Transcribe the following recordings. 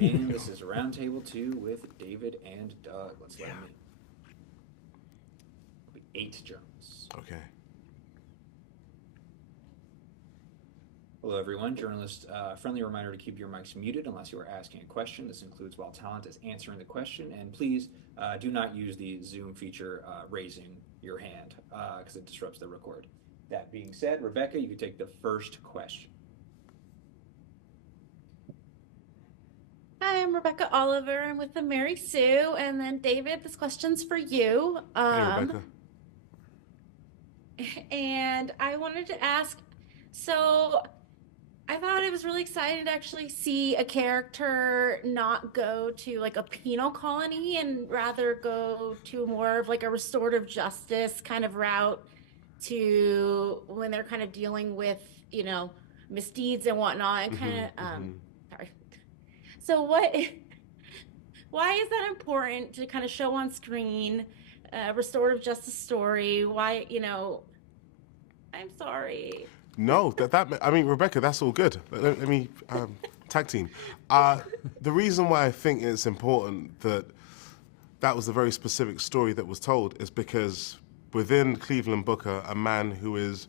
And this is roundtable 2 with David and Doug. Let's let them in. It'll be 8 journalists. Okay. Hello, everyone. Journalist, friendly reminder to keep your mics muted unless you are asking a question. This includes while talent is answering the question. And please do not use the Zoom feature raising your hand because it disrupts the record. That being said, Rebecca, you can take the first question. Hi, I'm Rebecca Oliver. I'm with the Mary Sue. And then David, this question's for you. Hey, Rebecca. And I wanted to ask, so I thought it was really exciting to actually see a character not go to like a penal colony and rather go to more of like a restorative justice kind of route to when they're kind of dealing with, misdeeds and whatnot and kind of, sorry. So why is that important to kind of show on screen a restorative justice story? Why, I'm sorry. No, I mean, Rebecca, that's all good. Let me tag team. The reason why I think it's important that was a very specific story that was told is because within Cleveland Booker, a man who is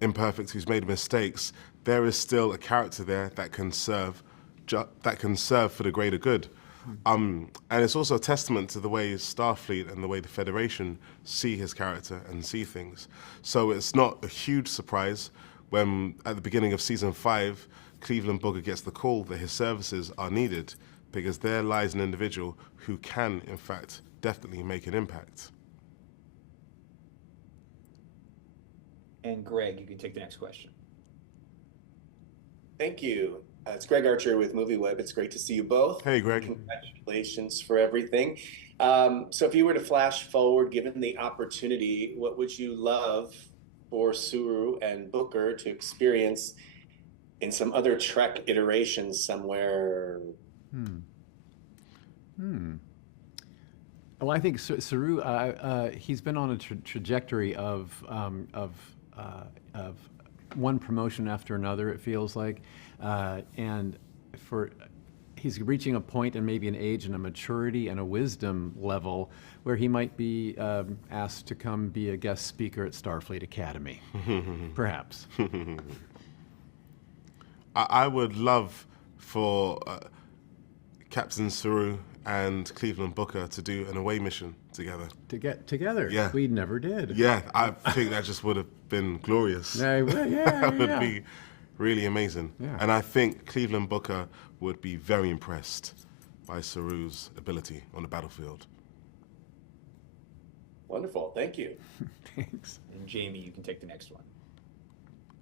imperfect, who's made mistakes, there is still a character there that can serve for the greater good. And it's also a testament to the way Starfleet and the way the Federation see his character and see things. So it's not a huge surprise when, at the beginning of season 5, Cleveland Booker gets the call that his services are needed because there lies an individual who can, in fact, definitely make an impact. And Greg, you can take the next question. Thank you. It's Greg Archer with MovieWeb. It's great to see you both. Hey, Greg. Congratulations for everything. So if you were to flash forward, given the opportunity, what would you love for Suru and Booker to experience in some other Trek iterations somewhere? Well, I think Saru, he's been on a trajectory of one promotion after another, it feels like. And he's reaching a point and maybe an age and a maturity and a wisdom level where he might be asked to come be a guest speaker at Starfleet Academy, perhaps. I would love for Captain Saru and Cleveland Booker to do an away mission together. To get together? Yeah. We never did. Yeah, I think that just would have been glorious. Yeah, That would be really amazing. Yeah. And I think Cleveland Booker would be very impressed by Saru's ability on the battlefield. Wonderful. Thank you. Thanks. And Jamie, you can take the next one.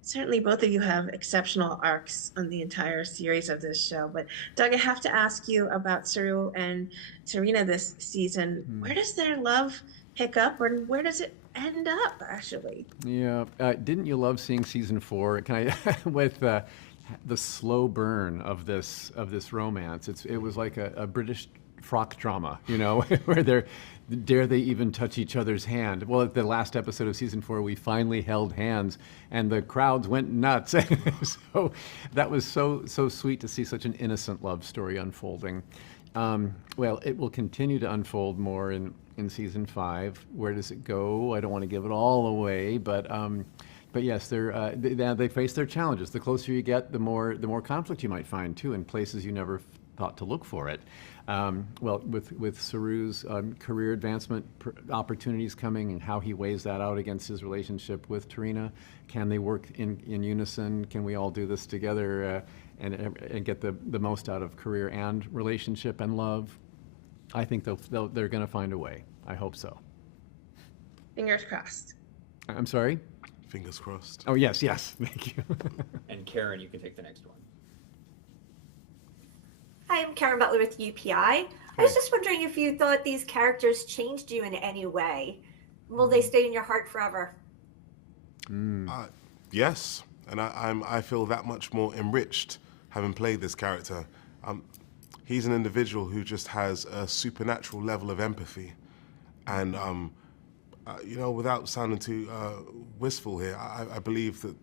Certainly, both of you have exceptional arcs on the entire series of this show. But Doug, I have to ask you about Saru and Serena this season. Where does their love pick up, or where does it end up, actually? Yeah. Didn't you love seeing season 4? With the slow burn of this romance? It was like a British frock drama, where dare they even touch each other's hand? Well, at the last episode of season 4, we finally held hands, and the crowds went nuts. So that was so sweet to see such an innocent love story unfolding. Well, it will continue to unfold more in season 5. Where does it go? I don't want to give it all away, but yes, they face their challenges. The closer you get, the more conflict you might find too, in places you never thought to look for it. Well, with Saru's career advancement opportunities coming and how he weighs that out against his relationship with Tarina, can they work in unison? Can we all do this together and get the most out of career and relationship and love? I think they're going to find a way. I hope so. Fingers crossed. I'm sorry? Fingers crossed. Oh, yes, thank you. And Karen, you can take the next one. Hi, I'm Karen Butler with UPI. I was just wondering if you thought these characters changed you in any way. Will they stay in your heart forever? Yes, and I feel that much more enriched having played this character. He's an individual who just has a supernatural level of empathy, and without sounding too wistful here, I believe that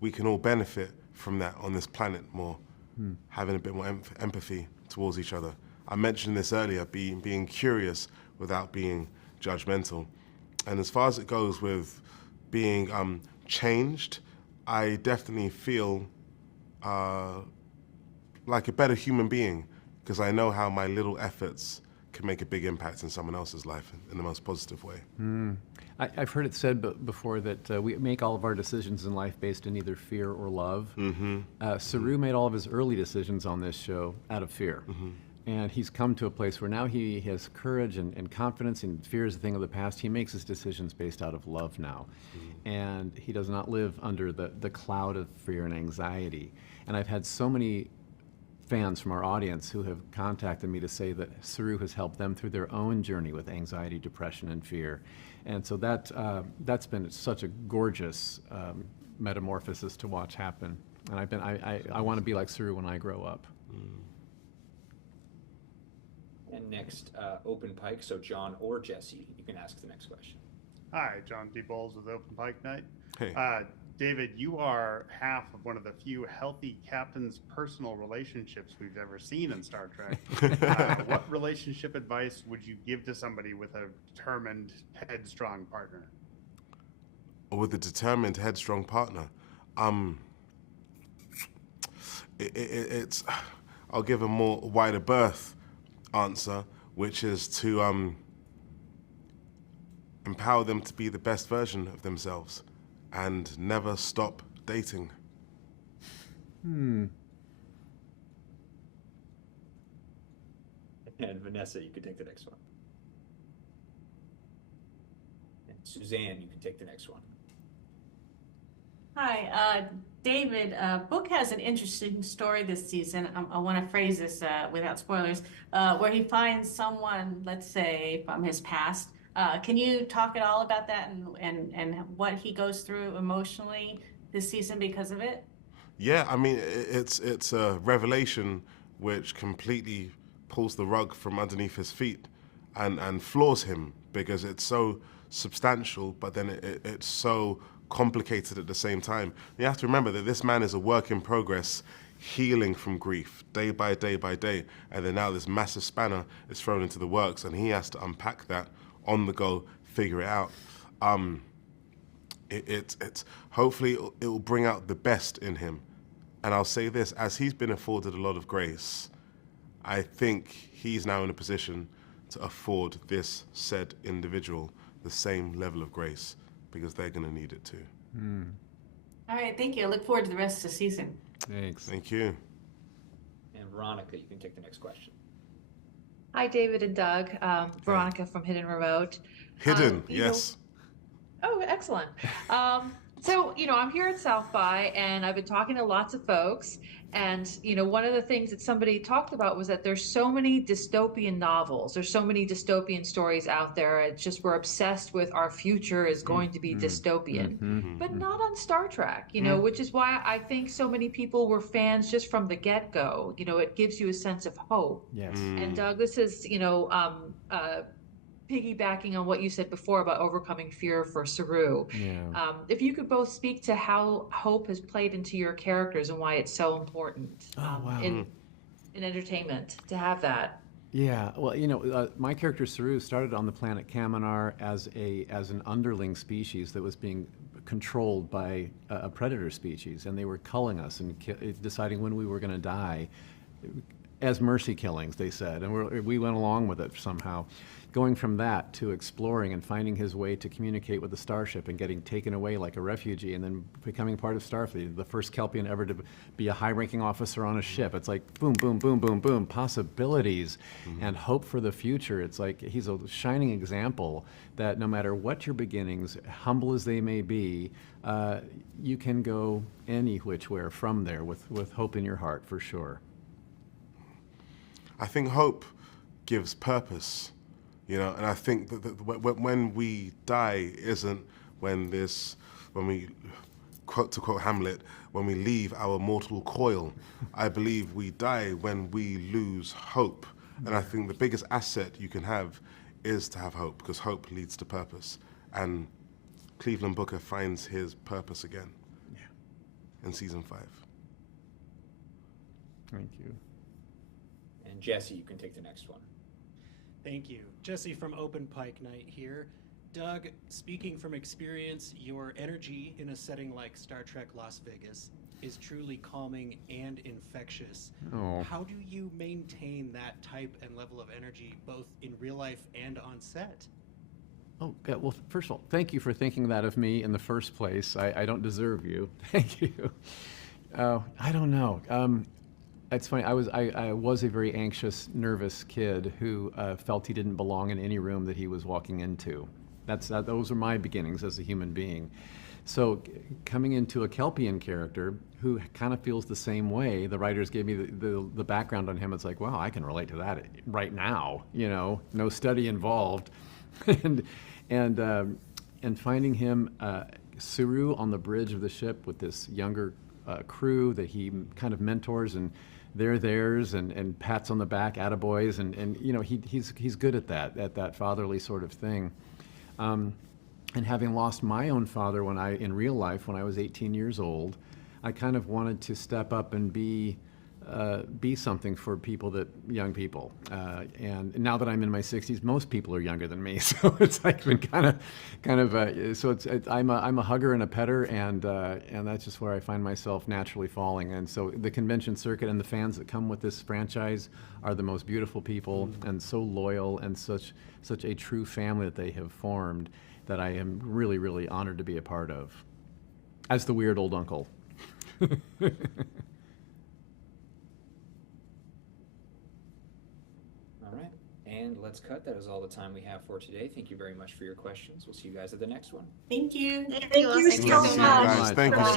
we can all benefit from that on this planet more having a bit more empathy towards each other. I mentioned this earlier, being curious without being judgmental. And as far as it goes with being changed, I definitely feel like a better human being because I know how my little efforts can make a big impact in someone else's life in the most positive way. I've heard it said before that we make all of our decisions in life based in either fear or love. Saru made all of his early decisions on this show out of fear. And he's come to a place where now he has courage and confidence, and fear is a thing of the past. He makes his decisions based out of love now. And he does not live under the cloud of fear and anxiety. And I've had so many fans from our audience who have contacted me to say that Saru has helped them through their own journey with anxiety, depression, and fear. And so that's been such a gorgeous metamorphosis to watch happen. And I want to be like Saru when I grow up. And next, Open Pike. So John or Jesse, you can ask the next question. Hi, John D. Bowles with Open Pike Night. Hey. David, you are half of one of the few healthy captain's personal relationships we've ever seen in Star Trek. What relationship advice would you give to somebody with a determined, headstrong partner? With a determined, headstrong partner, it's I'll give a more wider berth answer, which is to empower them to be the best version of themselves and never stop dating. And Vanessa, you can take the next one. And Suzanne, you can take the next one. Hi, David. Book has an interesting story this season. I want to phrase this without spoilers, where he finds someone, let's say, from his past. Can you talk at all about that and what he goes through emotionally this season because of it? Yeah, I mean, it's a revelation which completely pulls the rug from underneath his feet and floors him because it's so substantial, but then it's so complicated at the same time. You have to remember that this man is a work in progress, healing from grief day by day by day, and then now this massive spanner is thrown into the works, and he has to unpack that on the go, figure it out. It's hopefully it will bring out the best in him, and I'll say this: as he's been afforded a lot of grace, I think he's now in a position to afford this said individual the same level of grace, because they're going to need it too. All right, thank you. I look forward to the rest of the season. Thanks. Thank you. And Veronica, you can take the next question. Hi, David and Doug. Veronica from Hidden Remote. Hidden, yes. Oh, excellent. So, I'm here at South by, and I've been talking to lots of folks. And, one of the things that somebody talked about was that there's so many dystopian novels. There's so many dystopian stories out there. It's just we're obsessed with our future is going to be dystopian, but not on Star Trek, which is why I think so many people were fans just from the get-go. It gives you a sense of hope. Yes. And Doug, this is, piggybacking on what you said before about overcoming fear for Saru. Yeah. If you could both speak to how hope has played into your characters and why it's so important in entertainment to have that. Yeah, well, my character Saru started on the planet Kaminar as an underling species that was being controlled by a predator species, and they were culling us and deciding when we were going to die as mercy killings, they said, and we went along with it somehow. Going from that to exploring and finding his way to communicate with the starship and getting taken away like a refugee and then becoming part of Starfleet, the first Kelpian ever to be a high-ranking officer on a ship. It's like boom, boom, boom, boom, boom, possibilities and hope for the future. It's like he's a shining example that no matter what your beginnings, humble as they may be, you can go any which way from there with hope in your heart, for sure. I think hope gives purpose. And I think that when we die isn't when we, to quote Hamlet, when we leave our mortal coil. I believe we die when we lose hope. And I think the biggest asset you can have is to have hope, because hope leads to purpose. And Cleveland Booker finds his purpose again in season 5. Thank you. And Jesse, you can take the next one. Thank you. Jesse from Open Pike Night here. Doug, speaking from experience, your energy in a setting like Star Trek Las Vegas is truly calming and infectious. Oh. How do you maintain that type and level of energy both in real life and on set? Oh, yeah, well, first of all, thank you for thinking that of me in the first place. I don't deserve you. Thank you. I don't know. It's funny. I was a very anxious, nervous kid who felt he didn't belong in any room that he was walking into. Those are my beginnings as a human being. So coming into a Kelpian character who kind of feels the same way, the writers gave me the background on him. It's like, wow, I can relate to that right now. You know, no study involved, and finding him Suru on the bridge of the ship with this younger crew that he kind of mentors, and they're theirs, and pats on the back, attaboys, and you know, he's good at that fatherly sort of thing. And having lost my own father in real life when I was 18 years old, I kind of wanted to step up and be something for young people. And now that I'm in my 60s, most people are younger than me, so it's like been I'm a hugger and a petter, and that's just where I find myself naturally falling. And so the convention circuit and the fans that come with this franchise are the most beautiful people, and so loyal, and such a true family that they have formed, that I am really, really honored to be a part of, as the weird old uncle. All right, and let's cut. That is all the time we have for today. Thank you very much for your questions. We'll see you guys at the next one. Thank you. Thank you so Thank you, much. guys. Thank you so